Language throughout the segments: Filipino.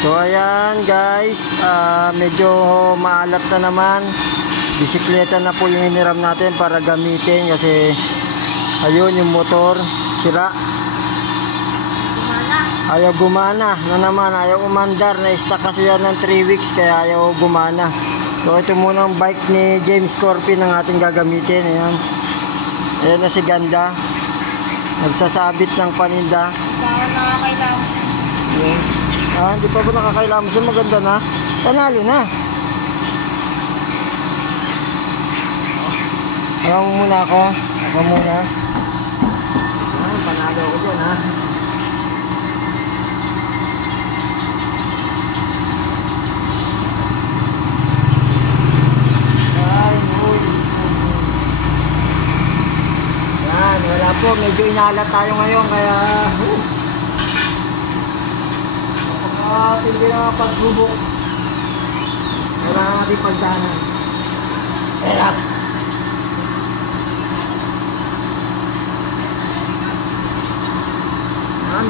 So ayan guys, medyo maalat na naman. Bisikleta na po yung hiniram natin para gamitin kasi ayun yung motor sira. Ayaw gumana na naman, ayaw umandar. Na-stuck kasi yan ng 3 weeks kaya ayaw gumana. So ito muna ang bike ni James Scorpion ang ating gagamitin. Ayan. Ayan na si Ganda. Nagsasabit ng paninda. Ayan. Hindi pa po nakakailangan. So maganda na. Panalo na. Ayaw mo muna ako. Ako muna. Panalo ako dyan ha. Wala po, medyo inalat tayo ngayon kaya hindi na pagsubok. Kailangan natin pagdanan. Erap.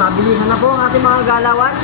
Mabilisan na po ang ating mga galawan.